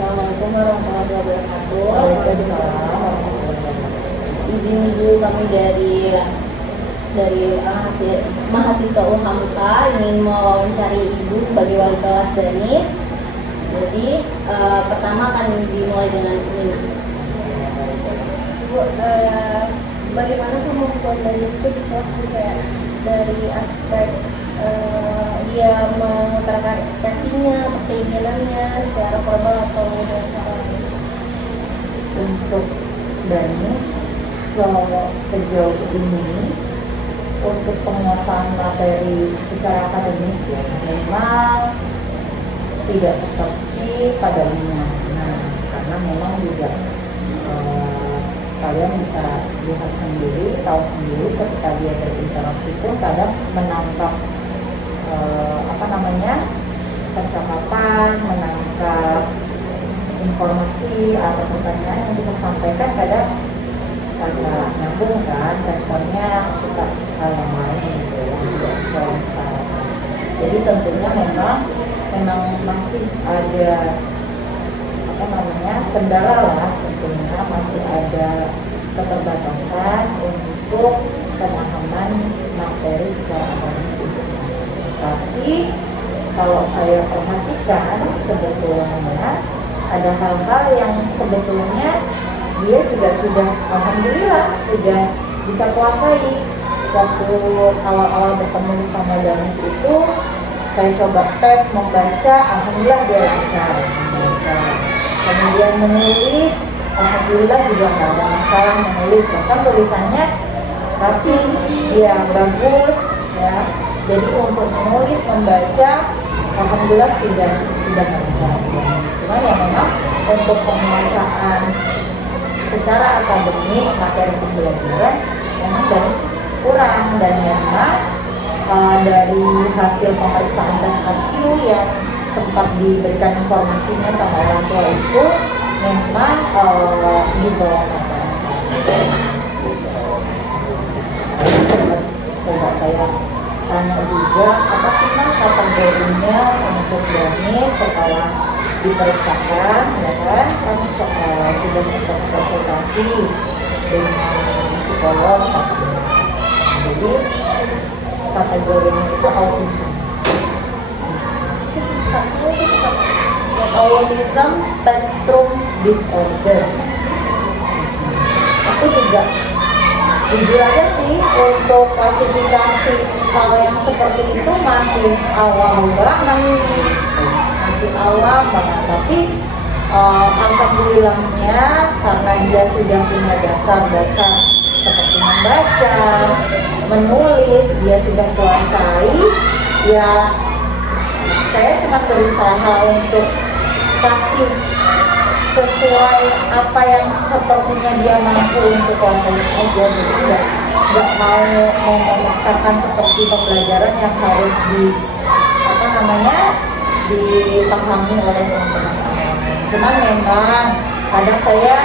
Assalamualaikum warahmatullahi wabarakatuh. Waalaikumsalam. Izin dulu kami dari mahasiswa UHAMKA ingin mewawancari Ibu sebagai wali kelas Danis. Jadi pertama akan dimulai dengan Nina. Bu, bagaimana kemampuan Danis itu di kelas kayak dari aspek dia mengutarakan ekspresinya atau keinginannya secara verbal atau dengan cara lain? Untuk Danis sejauh ini untuk penguasaan materi secara akademik ya, memang tidak seperti pada umumnya. Nah, karena memang juga kalian bisa lihat sendiri, tahu sendiri ketika dia berinteraksi pun kadang menangkap percakapan, menangkap informasi atau pertanyaan yang kita sampaikan kadang agak nyambung kan, responnya suka hal yang lain gitu ya, tidak sesuai yang kita harapkan. Jadi tentunya memang masih ada kendala lah, tentunya masih ada keterbatasan untuk pemahaman materi secara akademik. Tapi kalau saya perhatikan sebetulnya ada hal-hal yang sebetulnya dia juga sudah, alhamdulillah sudah bisa kuasai. Waktu awal-awal bertemu sama Danis itu saya coba tes membaca, alhamdulillah dia lancar membaca. Kemudian menulis, alhamdulillah juga nggak ada masalah menulis, bahkan tulisannya rapi, dia bagus ya. Jadi untuk menulis, membaca, alhamdulillah sudah lancar. Cuma ya memang untuk penguasaan secara akademik materi pembelajaran memang Danis kurang, dan memang dari hasil pemeriksaan tes IQ yang sempat diberikan informasinya sama orang tua itu memang di bawah rata-rata. Coba saya tanya juga apa sih kategorinya untuk Danis setelah diperiksakan, ya kan sudah sempat konsultasi dengan psikolog. Jadi kategorinya itu autism. Autism spectrum disorder. Aku juga jujur aja sih untuk klasifikasi hal yang seperti itu masih awam banget, tapi alhamdulillahnya karena dia sudah punya dasar-dasar seperti membaca, menulis, dia sudah kuasai, ya saya cuma berusaha untuk kasih sesuai apa yang sepertinya dia mampu untuk kuasai aja. Jadi nggak mau memaksakan seperti pembelajaran yang harus dipahami oleh teman-teman. Cuman memang kadang saya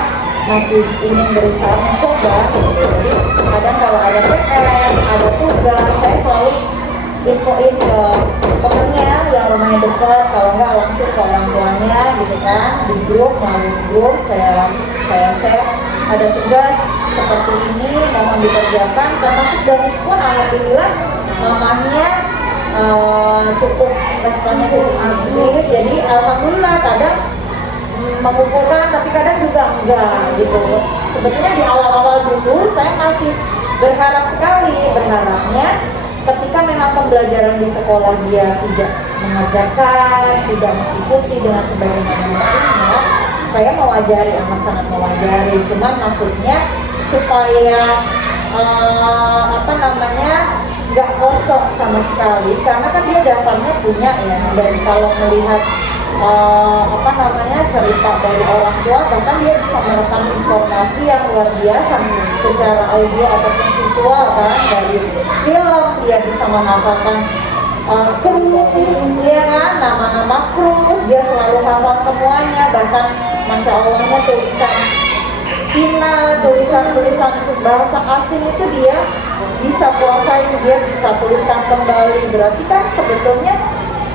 masih ingin berusaha mencoba. Jadi kadang kalau ada PR, ada tugas, saya selalu infoin ke temennya yang rumahnya dekat, kalau enggak langsung ke orang tuanya gitu kan, di grup, melalui grup saya share ada tugas seperti ini memang dikerjakan, termasuk Danis pun alhamdulillah mamanya cukup responnya cukup aktif. Jadi alhamdulillah kadang mengumpulkan, tapi kadang juga enggak gitu. Sebetulnya di awal-awal dulu saya masih berharapnya ketika memang pembelajaran di sekolah dia tidak mengerjakan, tidak mengikuti dengan sebagaimana mestinya, saya mewajari, amat sangat mewajari. Cuman maksudnya supaya nggak kosong sama sekali, karena kan dia dasarnya punya ya. Dan kalau melihat cerita dari orang tua, bahkan dia bisa merekam informasi yang luar biasa secara audio ataupun visual kan, dari film dia bisa menghafalkan kru, dia kan nama-nama kru dia selalu hafal semuanya, bahkan masya Allahnya tulisan Cina, tulisan bahasa asing itu dia bisa kuasai, dia bisa tuliskan kembali. Berarti kan sebetulnya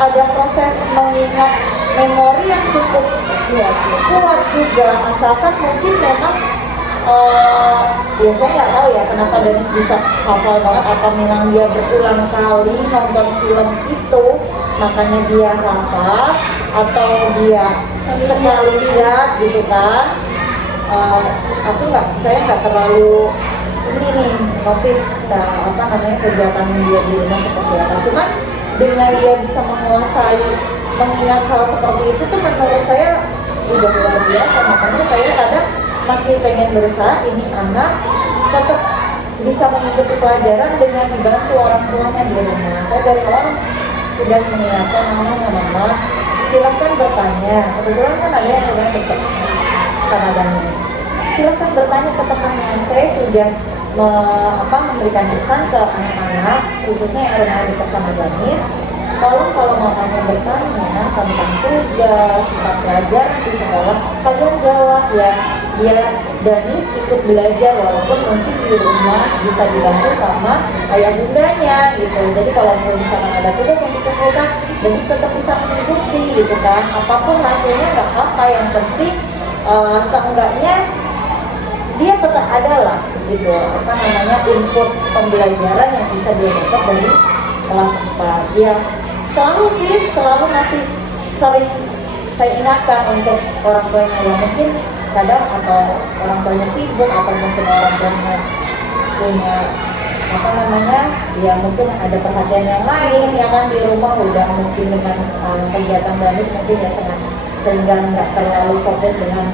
ada proses mengingat memori yang cukup Iya, kuat juga, asalkan mungkin memang ya saya nggak tahu ya kenapa Danis bisa hafal banget, apa memang dia berulang kali nonton film itu makanya dia hafal, atau dia sekali lihat gitu kan. Saya nggak terlalu ini nih notice apa namanya kegiatan dia di rumah seperti apa. Cuman dengan dia bisa menguasai mengingat hal seperti itu tuh menurut saya udah luar biasa. Makanya saya kadang masih pengen berusaha ini anak tetap bisa mengikuti pelajaran dengan dibantu orang tuanya di rumah. Saya dari awal sudah mengingatkan mama silahkan bertanya. Kebetulan kan ada yang udah dekat Kanadanya. Silahkan bertanya ke temannya. Saya sudah memberikan pesan ke anak-anak khususnya yang rumah dekat sama Danis. Kalau mamanya bertanya tentang tugas, tentang pelajaran di sekolah, kalian jawab ya. Biar Danis ikut belajar walaupun mungkin di rumah bisa dibantu sama ayah bundanya gitu. Jadi kalau misalkan ada tugas yang dikumpulkan, Danis tetap bisa mengikuti gitu kan. Apapun hasilnya nggak apa-apa, yang penting seenggaknya dia tetap ada lah gitu, input pembelajaran yang bisa dia dapat dari kelas 4. Ya selalu masih sering saya ingatkan untuk orang tuanya yang mungkin kadang atau orang tuanya sibuk atau mungkin orang tuanya punya ya mungkin ada perhatian yang lain ya kan, di rumah udah mungkin dengan kegiatan Danis mungkin ya sehingga nggak terlalu fokus dengan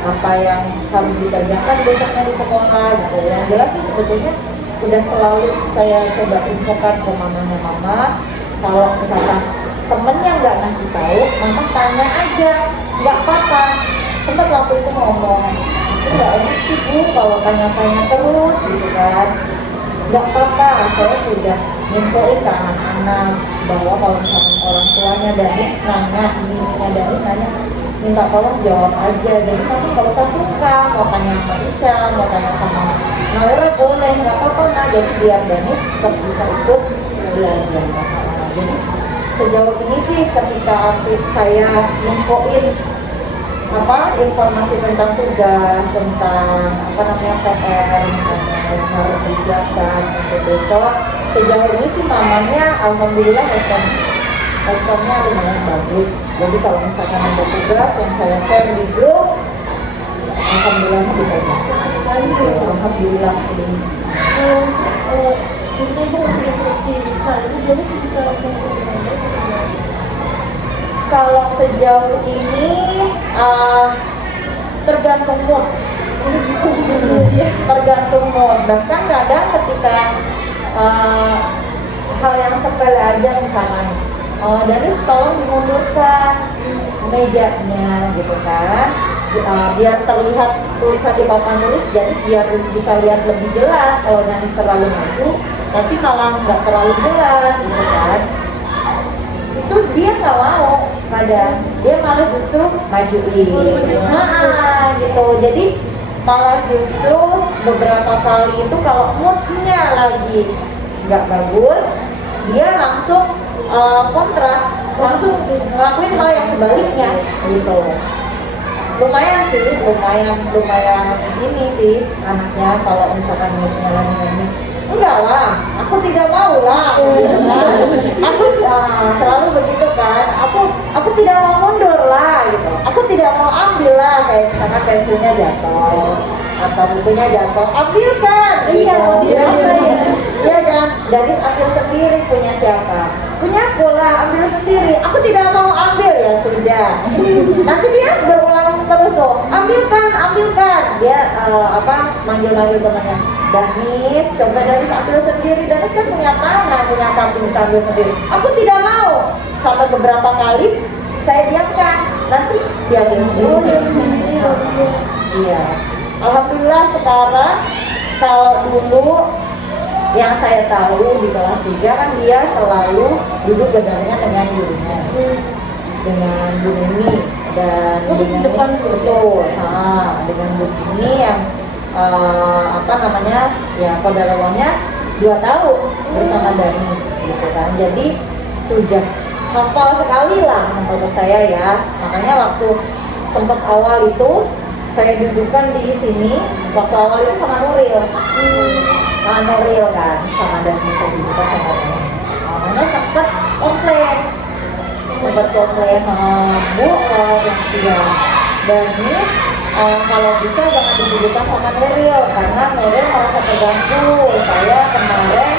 apa yang harus dikerjakan besoknya di sekolah gitu. Yang jelas sih sebetulnya udah selalu saya coba infokan ke mama kalau misalkan temennya nggak ngasih tahu, mama tanya aja, nggak apa-apa. Sempat waktu itu ngomong, itu nggak enak sih Bu kalau tanya-tanya terus gitu kan. Nggak apa-apa, saya sudah infoin ke anak-anak bahwa kalau misalkan orang tuanya Danis nanya, ibunya Danis nanya, minta tolong jawab aja. Jadi kamu nggak usah sungkan, mau tanya sama Isya, mau tanya sama Naura boleh, nggak apa-apa nah. Jadi biar Danis tetap bisa ikut belajar. Jadi sejauh ini sih ketika saya infoin informasi tentang tugas, tentang PR misalnya yang harus disiapkan untuk besok, sejauh ini sih mamanya alhamdulillah responnya lumayan bagus. Jadi kalau misalkan ada tugas yang saya share di grup, alhamdulillah dipegang. Alhamdulillah sih. Misalnya Ibu ngasih instruksi bisa, itu jadi sih bisa kalau sejauh ini tergantung mood. Tergantung mood. Bahkan kadang ketika hal yang sepele aja misalnya, Danis tolong dimundurkan mejanya gitu kan, biar terlihat tulisan di papan tulis, jadi biar bisa lihat lebih jelas. Kalau Danis terlalu maju nanti malah nggak terlalu jelas gitu kan. Itu dia nggak mau, kadang dia malah justru majuin gitu. Jadi malah justru beberapa kali itu kalau moodnya lagi nggak bagus, dia langsung kontra, langsung ngelakuin hal yang sebaliknya gitu. Lumayan ini sih anaknya kalau misalkan moodnya lagi ini, enggak lah, aku tidak mau lah gitu kan. Aku selalu begitu kan, aku tidak mau mundur lah gitu, aku tidak mau ambil lah, kayak misalkan pensilnya jatuh atau bukunya jatuh, ambilkan gitu. Iya kan, Danis ambil sendiri, punya siapa? Punya aku lah, ambil sendiri. Aku tidak mau ambil, ya sudah. Nanti dia berulang terus tuh, ambilkan. Dia manggil temannya, Danis, coba Danis ambil sendiri. Danis kan punya tangan, punya kaki bisa ambil sendiri. Aku tidak mau. Sampai beberapa kali saya diamkan, nanti dia ambil sendiri. Iya. Alhamdulillah sekarang, kalau dulu yang saya tahu di kelas 3 kan dia selalu duduk bedanya dengan gurunya, dengan Bu Nini dan dengan depan betul, dengan Bu Nini yang ya pada lawangnya 2 tahun bersama Danis gitu kan. Jadi sudah hafal sekali lah menurut saya ya. Makanya waktu sempat awal itu saya dudukkan di sini, waktu awal itu sama Nuril. Sama Nuril kan, sama Danis saya dudukkan sama Danis. Awalnya sempat komplain, Bu, ya Danis, kalau bisa jangan didudukkan sama Nuril, karena Nuril merasa terganggu. Saya kemarin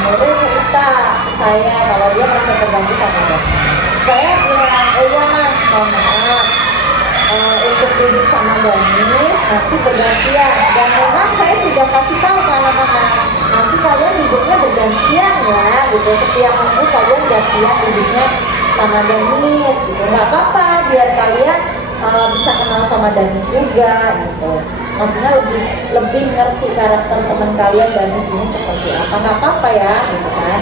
Nuril cerita saya kalau dia merasa terganggu sama Danis. Saya bilang, iya mas, mohon maaf, untuk duduk sama Danis nanti bergantian, dan memang saya sudah kasih tahu ke anak-anak, nanti kalian duduknya bergantian ya gitu, setiap minggu kalian gantian duduknya sama Danis gitu, nggak apa-apa biar kalian bisa kenal sama Danis juga gitu, maksudnya lebih ngerti karakter teman kalian Danis ini seperti apa, nggak apa-apa ya gitu kan.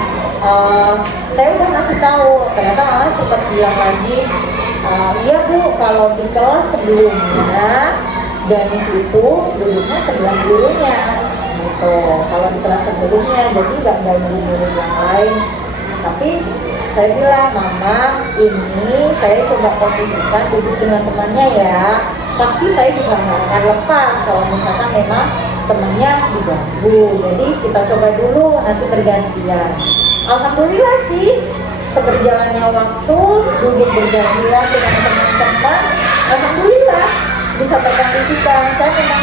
Saya udah ngasih tahu, ternyata malah sempat bilang lagi, iya Bu, kalau di kelas sebelumnya Danis itu duduknya sebelah gurunya gitu, kalau di kelas sebelumnya, jadi nggak ganggu guru yang lain. Tapi saya bilang, Mama, ini saya coba posisikan duduk dengan temannya ya, pasti saya juga nggak akan lepas kalau misalkan memang temannya diganggu, jadi kita coba dulu nanti bergantian. Alhamdulillah sih, seberjalannya waktu duduk bergantian dengan teman-teman, alhamdulillah bisa terkondisikan. Saya memang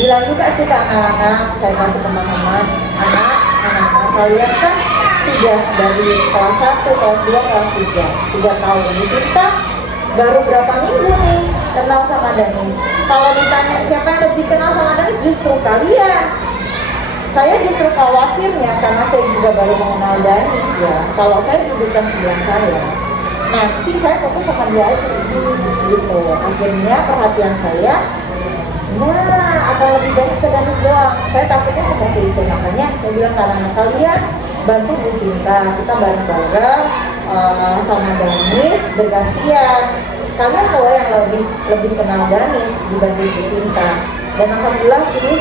bilang juga sih ke anak-anak, saya kasih teman-teman, anak-anak kalian kan sudah dari kelas 1, kelas 2, kelas 3 tahun. Bu Sinta baru berapa minggu nih kenal sama Danis. Kalau ditanya siapa yang lebih kenal sama Danis, justru kalian. Saya justru khawatirnya karena saya juga baru mengenal Danis ya. Kalau saya dudukkan sebelah saya, nanti saya fokus sama dia aja gitu. Akhirnya perhatian saya, akan lebih banyak ke Danis doang. Saya takutnya seperti itu. Makanya saya bilang karena kalian bantu Bu Sinta, kita bareng-bareng sama Danis bergantian. Kalian kalau yang lebih kenal Danis dibanding Bu Sinta. Dan alhamdulillah sih,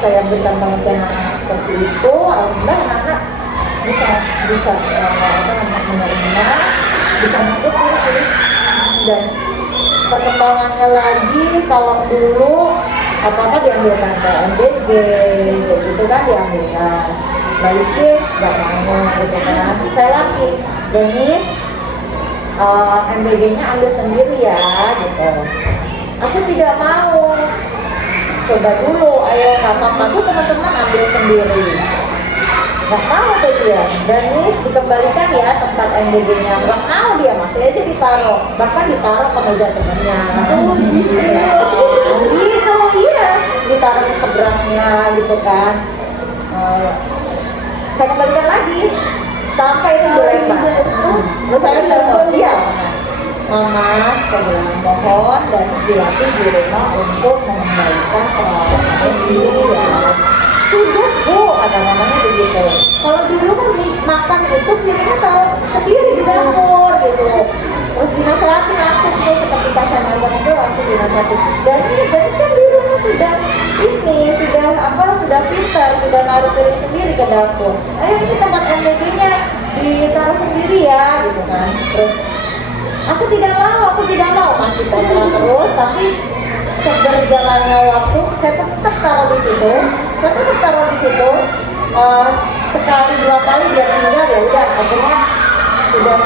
saya berikan pengertian anak-anak seperti itu, alhamdulillah anak-anak bisa menerima, bisa mengikuti, dan perkembangannya lagi. Kalau dulu apa-apa diambilkan ke MBG gitu kan, diambilkan lalu nggak mau gitu kan. Saya lagi Danis, MBG-nya ambil sendiri ya gitu. Aku tidak mau, coba dulu, ayo nggak apa-apa tuh teman-teman ambil sendiri. Nggak mau tuh dia, Danis dikembalikan ya tempat MBG-nya, nggak mau dia, masih aja ditaruh, bahkan ditaruh ke meja temennya. Oh gitu. Gitu, iya, ditaruh di seberangnya gitu kan. Saya kembalikan lagi sampai itu dilempar. Terus saya bilang, iya Mama, saya bilang mohon dan dilatih di rumah untuk mengembalikan peralatannya sendiri ya. Sudah Bu, kata mamanya begitu. Kalau di rumah makan itu piringnya taruh sendiri di dapur gitu. Terus dinasehati langsung tuh, seperti saya makan itu langsung dinasehati. Danis kan di rumah sudah pintar, sudah naruh piring sendiri ke dapur. Ayo ini tempat MBG-nya ditaruh sendiri ya, gitu kan. Terus aku tidak mau, masih kontra terus, tapi seberjalannya waktu saya tetap taruh di situ, sekali 2 kali dia tinggal ya udah, akhirnya sudah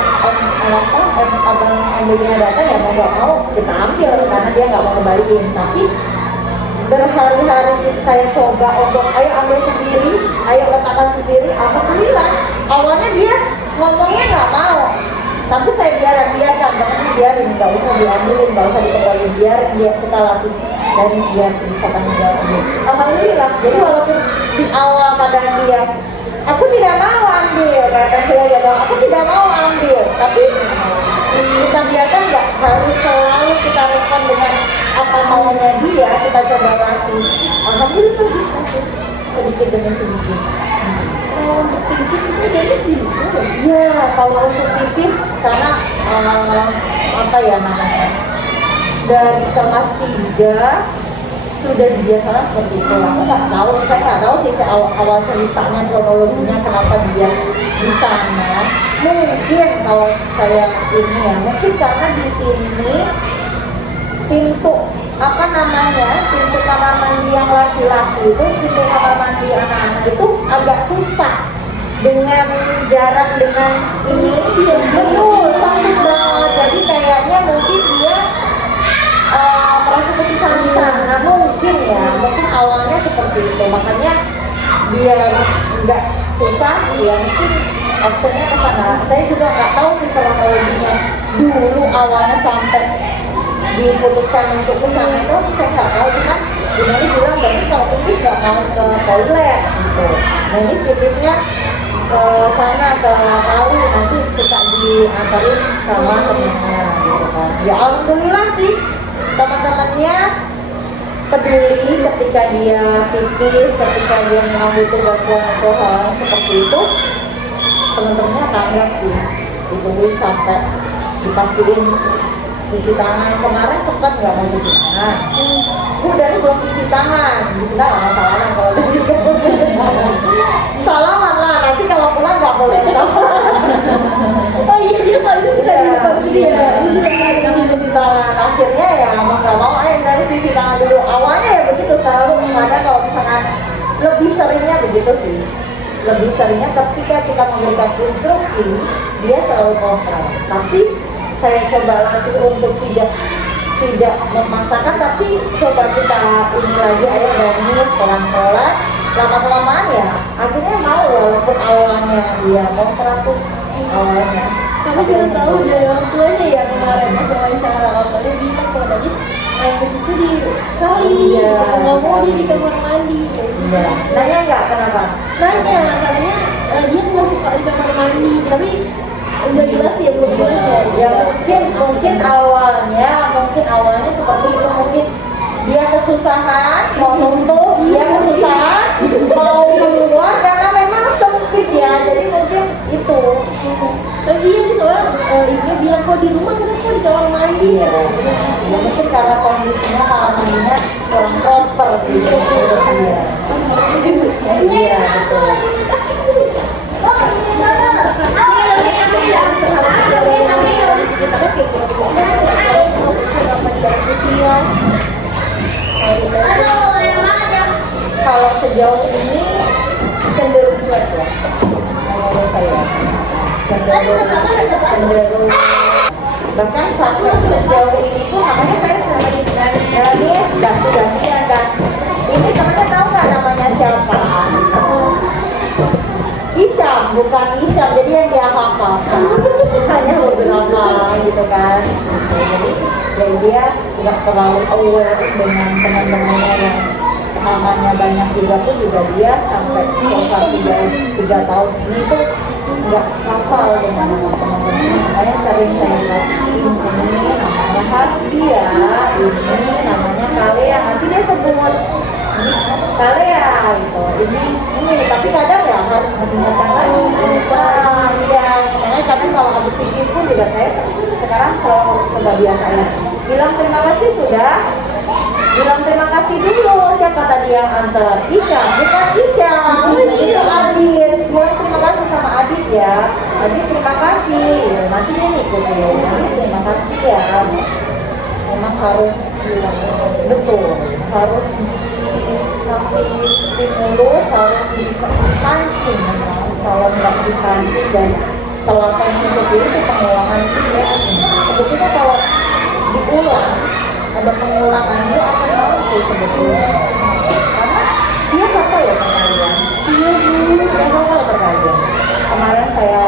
abang MBG-nya datang ya mau nggak mau kita ambil karena dia nggak mau kembaliin. Tapi berhari-hari saya coba untuk ayo ambil sendiri, ayo letakkan sendiri, alhamdulillah awalnya dia ngomongnya nggak mau. Tapi saya biarkan, pokoknya biarin, nggak usah diambilin, nggak usah dikembaliin, biarin dia, kita latih dari biar bisa tanggung jawab sendiri. Alhamdulillah, jadi walaupun di awal keadaan dia, aku tidak mau ambil, kata saya aja bahwa aku tidak mau ambil, tapi kita biarkan, nggak harus selalu kita respon dengan apa maunya dia, kita coba latih. Alhamdulillah bisa sih, sedikit demi sedikit. Untuk pipis itu Danis di rumah? Iya, kalau untuk pipis karena apa ya namanya, dari kelas 3 sudah dibiasakan seperti itu. Aku nggak tahu, saya nggak tahu sih awal ceritanya, kronologinya kenapa dia di sana. Mungkin kalau saya ini ya, mungkin karena di sini pintu apa namanya, pintu kamar mandi yang laki-laki itu, pintu kamar mandi anak-anak itu agak susah dengan jarak dengan ini. Betul, sempit banget. Jadi kayaknya mungkin dia merasa kesusahan di sana, mungkin ya, mungkin awalnya seperti itu, makanya dia nggak susah, dia mungkin optionnya ke sana. Saya juga nggak tahu sih kronologinya dulu awalnya sampai diputuskan untuk ke sana itu, saya nggak tahu. Cuman Dennis bilang Dennis kalau pipis nggak mau ke toilet gitu. Dennis pipisnya ke sana ke kali, nanti suka diantarin sama temennya gitu kan. Ya alhamdulillah sih teman-temannya peduli ketika dia pipis, ketika dia memang butuh bantuan atau hal seperti itu. Teman-temannya tanggap sih, ditungguin sampai dipastiin cuci tangan. Kemarin sempat nggak mau cuci tangan, udah nih belum cuci tangan, bisa nggak salaman kalau dari salaman lah, nanti kalau pulang nggak boleh. Oh iya, dia kalau itu suka di depan dia. Cuci tangan, akhirnya ya mau nggak mau dari cuci tangan dulu. Awalnya ya begitu, selalu ada kalau misalkan lebih seringnya begitu sih. Lebih seringnya ketika kita memberikan instruksi, dia selalu kontra. Tapi saya coba latih untuk tidak memaksakan, tapi coba kita ini lagi, ayo Dennis pelan-pelan, lama-kelamaan ya akhirnya mau, walaupun awalnya dia kontra tuh awalnya. Kamu juga tahu dari orang tuanya ya, kemarin pas wawancara orang tuanya bilang kalau Dennis begitu di kali, nggak mau dia di kamar mandi. Iya. Nanya nggak kenapa? Nanya, katanya dia nggak suka di kamar mandi, tapi udah jelas ya, belum jelas ya. Ya mungkin awalnya seperti itu, mungkin dia kesusahan mau nutup, dia kesusahan mau keluar karena memang sempit ya, jadi mungkin itu. Tapi iya nih, soalnya ibunya bilang kok di rumah kenapa di kamar mandi. Iya. Ya mungkin karena kondisinya kamar mandinya kurang proper gitu. Iya. Iya betul. Kalau sejauh ini cenderung cuek ya, menurut saya cenderung bahkan sampai sejauh ini pun, makanya saya sering Dennis ganti-gantian kan, ini temannya tahu nggak namanya siapa? Isyam, bukan Isyam, jadi yang dia hafal hanya beberapa gitu kan. Jadi dia nggak terlalu aware dengan teman-temannya yang namanya banyak juga dia sampai selama 3 tahun ini tuh nggak hafal dengan nama teman-temannya. Makanya sering saya bilang, ini namanya Hasbi ya, ini namanya Kalea, nanti dia sebut Kalea gitu, ini tapi kadang ya harus dibiasakan. Nah iya, makanya kadang kalau habis pipis pun juga saya sekarang selalu coba biasain, bilang terima kasih sudah, bilang terima kasih dulu. Siapa tadi yang antar? Isyam, bukan Isyam, itu Adit. Bilang terima kasih sama Adit ya, Adit terima kasih ya, nanti dia ngikutin, Adit terima kasih ya. Memang harus bilang betul, harus dikasih stimulus, harus dipancing. Kalau nggak dipancing dan telaten seperti itu, pengulangan itu ya. Sebetulnya kalau diulang, ada pengulangan, dia akan mampu sebetulnya. Karena dia hafal ya perkalian. Iya bu, dia hafal perkalian. Kemarin saya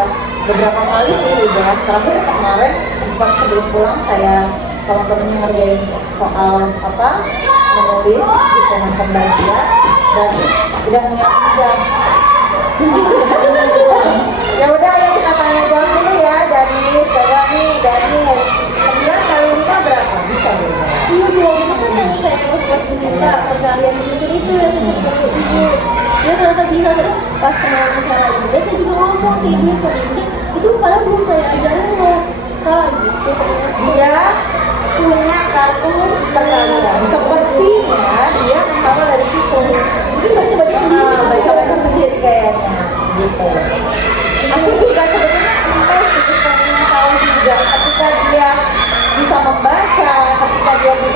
beberapa kali sih udah, terakhir kemarin sempat sebelum pulang saya teman-temannya ngerjain soal apa, menulis hitungan pembagian, dan udah menyiapkan. Ya udah, ayo kita tanya jawab dulu ya, Dennis. Coba nih, Dennis, 9 kali 5 berapa? Bisa dulu. Iya, dua itu kan yang saya pas Busita, perkalian menyusun itu yang saya cerita ke ibu. Dia ternyata bisa, terus pas kenal cara ibunya, saya juga ngomong ke ibunya, itu padahal belum saya ajarin loh, kak, gitu. Dia punya kartu perkalian, sepertinya dia sama dari situ. Mungkin baca-baca sendiri. Baca-baca sendiri kayaknya, gitu. Aku juga sebetulnya sih pengen tahu juga ketika dia bisa membaca, ketika dia bisa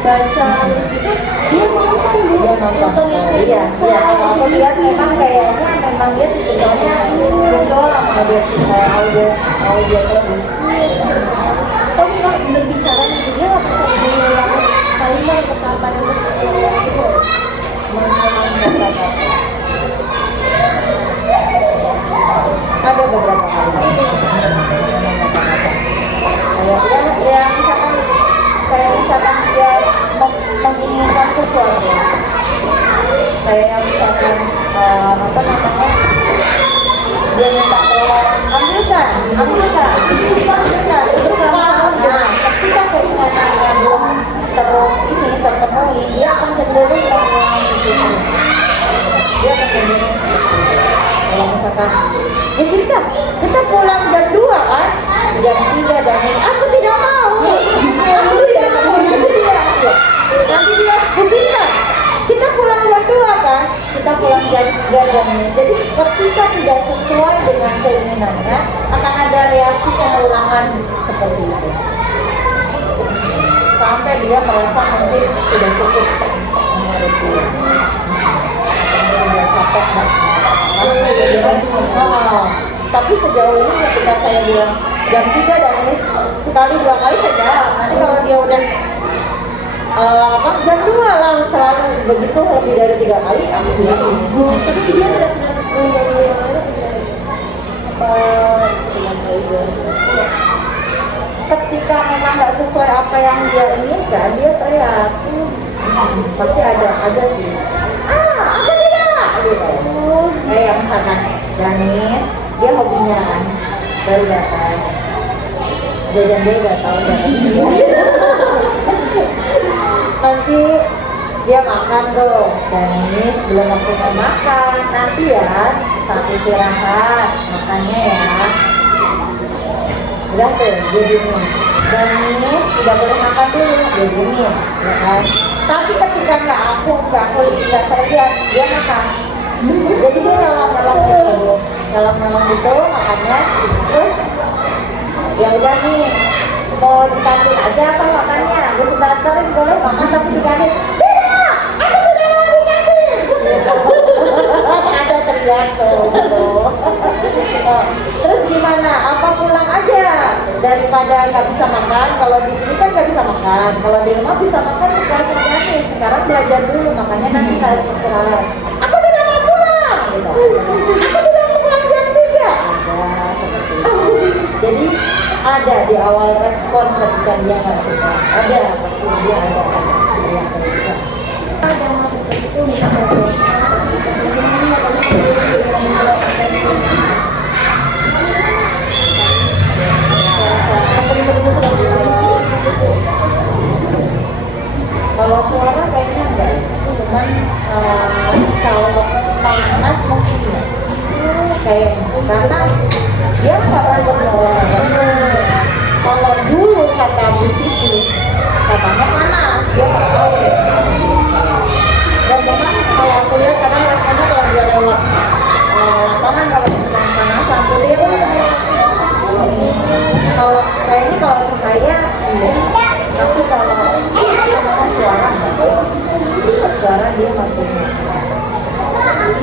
baca terus gitu dia nonton Bu. Dia nonton yang iya kalau aku lihat memang kayaknya memang dia tipikalnya visual sama audio terus. Tapi kalau berbicara nih dia nggak bisa mengulang kalimat atau kata yang seperti itu. Mengulang kata-kata ada beberapa kali ya misalkan dia menginginkan sesuatu kayak misalkan apa namanya dia minta tolong ambilkan itu nah ketika keinginannya belum terpenuhi dia akan cenderung mengulangi itu dia akan cenderung kalau misalkan ya sudah kita pulang jam 2 kan jam 3 dan aku tidak mau nanti dia Sinta kita pulang jam 2 kan kita pulang jam 3 jam ini jadi ketika tidak sesuai dengan keinginannya akan ada reaksi pengulangan seperti itu sampai dia merasa mungkin sudah cukup menurut dia sudah capek tapi sejauh ini ketika saya bilang jam 3 dan sekali 2 kali saya jawab nanti kalau dia udah jam 2 lah selalu begitu lebih dari 3 kali aku bilang Tapi dia tidak punya mengganggu yang lain ketika memang nggak sesuai apa yang dia inginkan dia teriak pasti ada sih aku tidak gitu. Kayak misalkan Danis dia hobinya kan baru datang jajan dia udah tahu nanti dia makan tuh Danis belum waktunya makan nanti ya saat istirahat makannya ya udah tuh dia diemin Danis tidak boleh makan dulu dia diemin ya kan tapi ketika nggak saya lihat dia makan jadi dia nyolong gitu makannya terus ya udah nih mau di kantin aja apa makannya gue sebentar boleh makan tapi di kantin tidak aku tidak mau di kantin ada teriak tuh terus gimana apa pulang aja daripada nggak bisa makan kalau di sini kan nggak bisa makan kalau di rumah bisa makan sekelas sekarang belajar dulu makanya nanti harus istirahat aku tidak mau pulang gitu. Aku tidak mau pulang jam 3 ada seperti itu jadi ada di awal respon ketika dia nggak suka ada pasti dia ada yang terjadi itu misalnya kalau suara kayaknya enggak cuman kalau panas mungkin ya kayak karena dia nggak pernah berolahraga kalau dulu kata Bu Siti katanya panas dia nggak tahu dan memang kalau aku lihat kadang rasanya kalau dia lewat lapangan kalau sedang panasan tuh dia kalau kayaknya kalau saya iya tapi kalau suara dia masih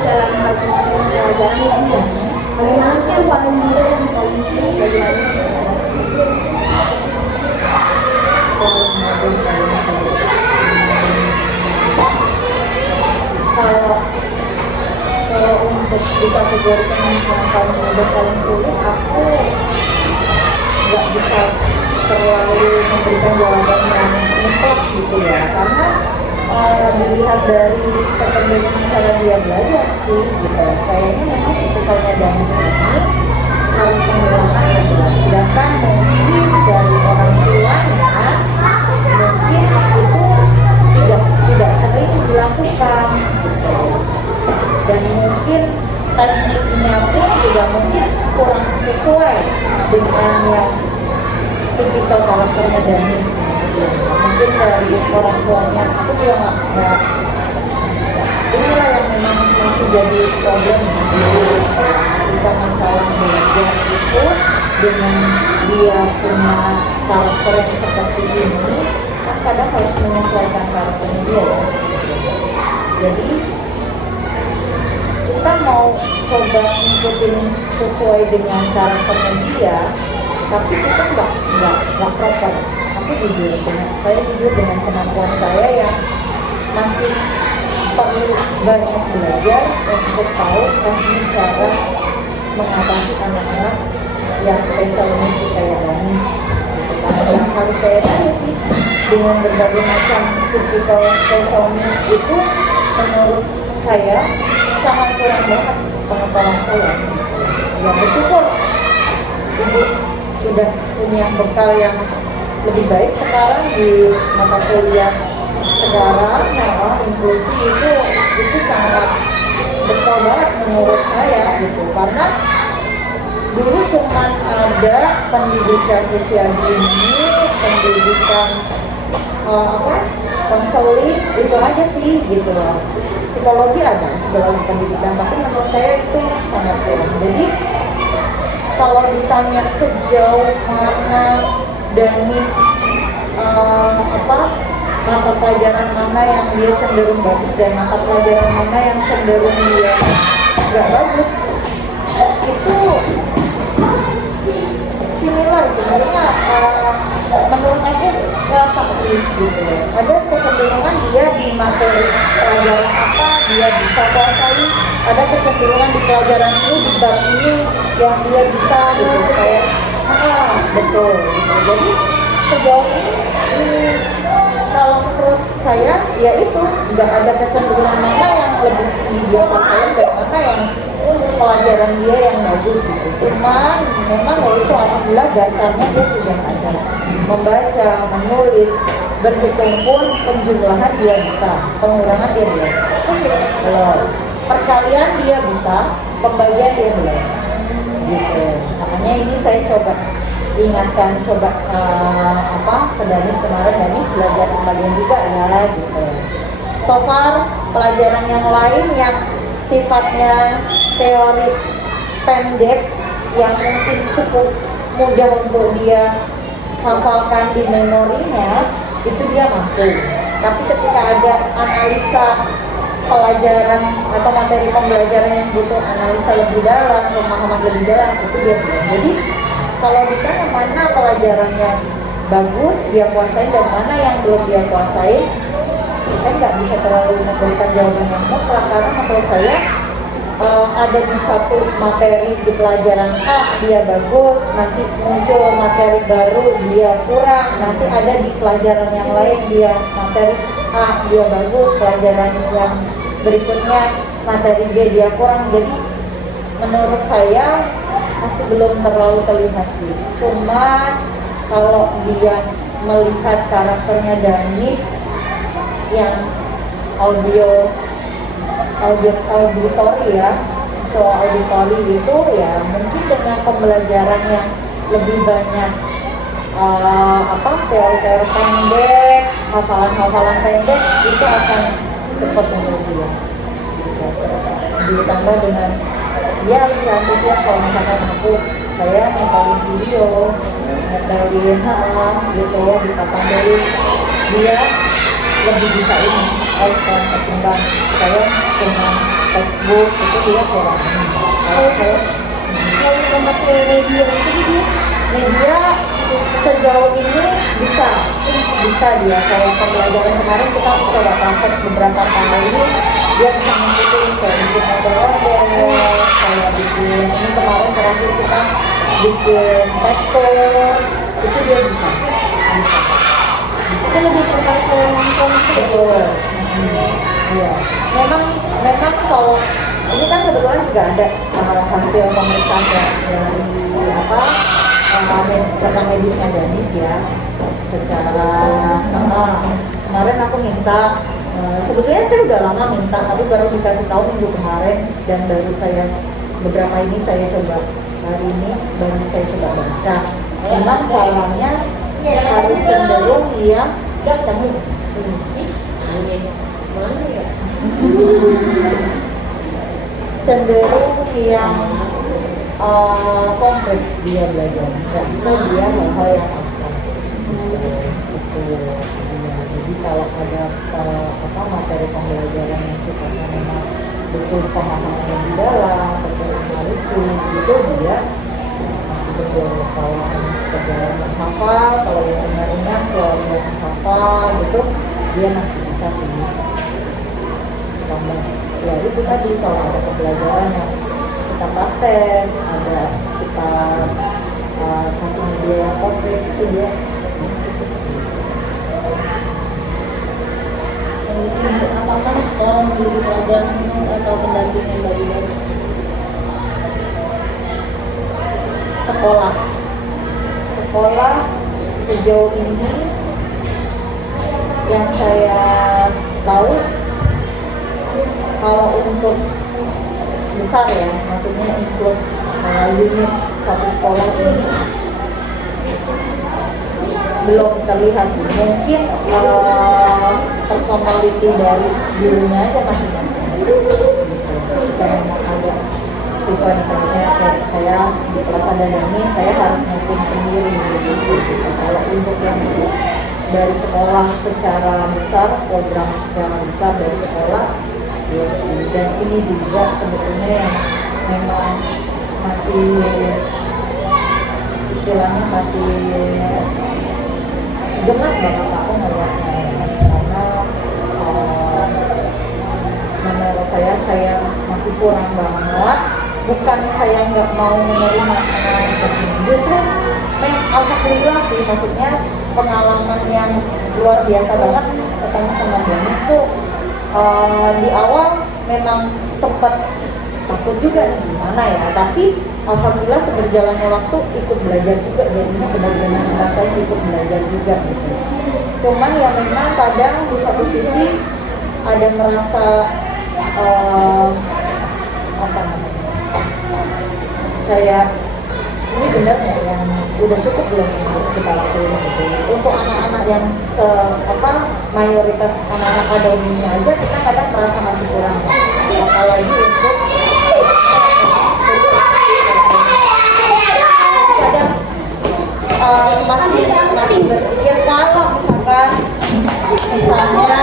dalam pelajaran ini bagaimana sih yang paling mudah dan paling sulit bagaimana sih? Kalau untuk dikategorikan yang paling mudah paling sulit aku nggak bisa terlalu memberikan jawaban yang mutlak gitu ya karena dilihat dari kecenderungan cara dia belajar sih gitu kayaknya memang tipikalnya Danis ini harus menggunakan belajar sedangkan mungkin dari orang tuanya mungkin itu tidak sering dilakukan gitu. Dan mungkin tekniknya pun juga mungkin kurang sesuai dengan yang tipikal karakternya Danis mungkin dari orang tuanya aku juga nggak inilah yang memang masih jadi problem kita masalah belajar itu dengan dia punya karakter yang seperti ini kadang harus menyesuaikan karakternya dia ya. Jadi kita mau coba ngikutin sesuai dengan karakternya dia, tapi kita nggak proper. Saya jujur dengan kemampuan saya yang masih perlu banyak belajar untuk tahu teknik cara mengatasi anak-anak yang spesial needs kayak Danis. Yang harus saya tanya sih, dengan berbagai macam tipikal special needs itu menurut saya sangat kurang banget pengetahuan saya. Ya bersyukur ibu sudah punya bekal yang lebih baik sekarang di mata kuliah sekarang. Nah, inklusi itu sangat betul banget menurut saya gitu, karena dulu cuman ada pendidikan usia dini, pendidikan konseling, itu aja sih gitu. Psikologi ada, psikologi pendidikan, tapi menurut saya itu sangat kurang. Jadi kalau ditanya sejauh mana Danis mata pelajaran mana yang dia cenderung bagus dan mata pelajaran mana yang cenderung dia nggak bagus, itu similar sebenarnya. Menurut aku rata sih gitu. Ada kecenderungan dia di materi pelajaran apa dia bisa kuasai, ada kecenderungan di pelajaran ini, di bab ini yang dia bisa gitu, kayak betul gitu. Jadi sejauh ini kalau menurut saya ya itu nggak ada kecenderungan mana yang lebih tinggi dia kuasai dan mana yang pelajaran dia yang bagus gitu. Cuman memang ya itu alhamdulillah dasarnya dia sudah ada, membaca, menulis, berhitung pun penjumlahan dia bisa, pengurangan dia belum. Perkalian dia bisa, pembagian dia belum. Gitu. Makanya ini saya coba ingatkan, ke Danis kemarin, Danis belajar pembagian juga ya gitu. So far pelajaran yang lain yang sifatnya teori pendek yang mungkin cukup mudah untuk dia hafalkan di memorinya, itu dia mampu. Tapi ketika ada analisa pelajaran atau materi pembelajaran yang butuh analisa lebih dalam, pemahaman lebih dalam, itu dia belum. Jadi kalau ditanya mana pelajaran yang bagus dia kuasain dan mana yang belum dia kuasain, saya nggak bisa terlalu memberikan jawaban yang mutlak, karena menurut saya ada di satu materi di pelajaran A dia bagus, nanti muncul materi baru dia kurang, nanti ada di pelajaran yang lain dia materi A dia bagus, pelajaran yang berikutnya materi B dia kurang. Jadi menurut saya masih belum terlalu terlihat sih. Cuma kalau dia melihat karakternya Danis yang auditory ya, so auditory itu ya mungkin dengan pembelajaran yang lebih banyak teori-teori pendek, hafalan-hafalan pendek, itu akan cepat menurut dia. Ditambah dengan dia lebih antusias kalau misalkan saya nempelin video, nempelin gitu ya di papan tulis, dia lebih bisa ini. Kalau ketimbang saya dengan textbook itu dia kurang. Kalau memakai media itu media sejauh ini bisa dia. Kayak pembelajaran kemarin kita coba praktek beberapa kali, dia bisa mengikuti kayak bikin model-model, kayak bikin ini kemarin terakhir kita bikin tekstur, itu dia bisa. itu lebih terkait dengan konsep. Betul. Iya. Memang kalau ini kan kebetulan juga ada hasil pemeriksaan dari rekam medisnya Danis ya. Secara kemarin aku minta, sebetulnya saya udah lama minta, tapi baru dikasih tahu minggu kemarin, dan baru saya beberapa ini saya coba hari ini baru saya coba baca. Memang sarannya harus cenderung dia cenderung yang konkret dia belajar, nggak bisa dia hal-hal yang abstrak. Jadi kalau ada materi pembelajaran yang sifatnya memang butuh pemahaman yang di dalam, butuh analisis gitu, dia masih betul. Kalau sekedar menghafal, kalau yang ringan-ringan selalu menghafal gitu, dia masih bisa sih. Ya itu tadi, kalau ada pembelajaran yang kita praktek, ada kita kasih media yang konkret itu dia. Untuk apakah sekolah menjadi pelajaran atau pendampingan bagi Dani? Sekolah sejauh ini yang saya tahu, kalau untuk besar ya, maksudnya ikut unit satu sekolah ini belum terlihat sih. Mungkin personality dari gurunya aja masih kayak ada siswa yang saya di kelas ada ini, saya harus netting sendiri gitu. Kalau untuk yang dari sekolah secara besar, program secara besar dari sekolah ya, dan ini juga sebetulnya yang memang masih istilahnya masih gemas banget aku melihatnya, karena menurut saya masih kurang banget. Bukan saya nggak mau menerima, justru alhamdulillah sih, maksudnya pengalaman yang luar biasa banget ketemu sama Dennis tuh. Di awal memang sempat takut juga nih gimana ya, tapi alhamdulillah seberjalannya waktu ikut belajar juga, jadinya benar-benar rasanya ikut belajar juga gitu. Cuman ya memang kadang di satu sisi ada merasa kayak ini benar nggak yang udah cukup belum untuk kita lakuin gitu. Untuk anak-anak yang mayoritas anak-anak pada umumnya aja kita kadang merasa masih kurang, apalagi untuk kadang masih berpikir kalau misalnya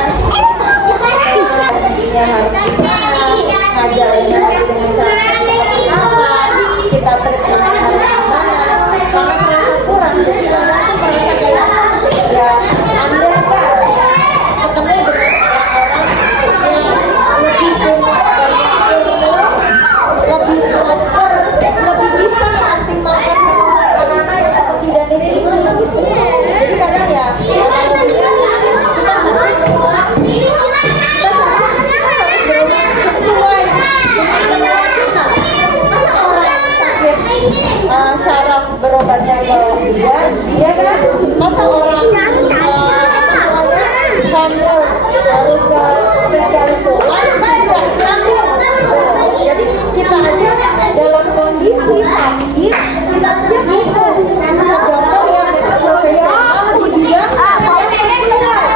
harus gimana, ngajarnya dengan cara seperti apa, kita treatment harus gimana, karena merasa kurang. Jadi kadang tuh merasa kayak ya Anda kan ketemu dengan orang yang lebih punya lebih proper, lebih bisa optimalkan anak-anak yang seperti Dennis ini gitu. Jadi kadang ya lebihnya kita syaraf berobatnya ke bidan, ya kan? Masa orang hamil harus ke spesialis tulang, enggak nyambung. Jadi kita aja dalam kondisi sakit, kita aja butuh dokter yang profesional di bidang yang sesuai.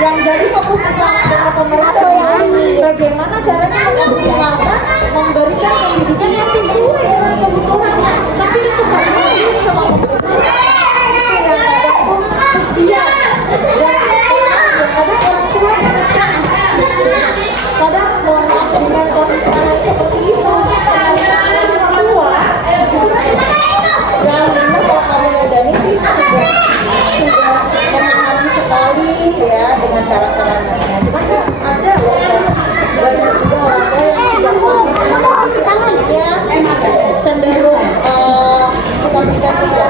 Yang jadi fokus utama pemerintah bagaimana caranya mengoptimalkan memberikan pendidikan yang sesuai dengan kebutuhannya, tapi itu karena sama pemerintah itu yang ada pun kesian dan ada orang tua kadang mohon maaf dengan kondisi anak seperti itu, orang tua itu yang benar kalau kamu ngedani sih sudah memahami sekali ya dengan karakter anaknya. Cuma kan ada loh banyak juga orang tua yang tidak kondisi anaknya cenderung kita pikir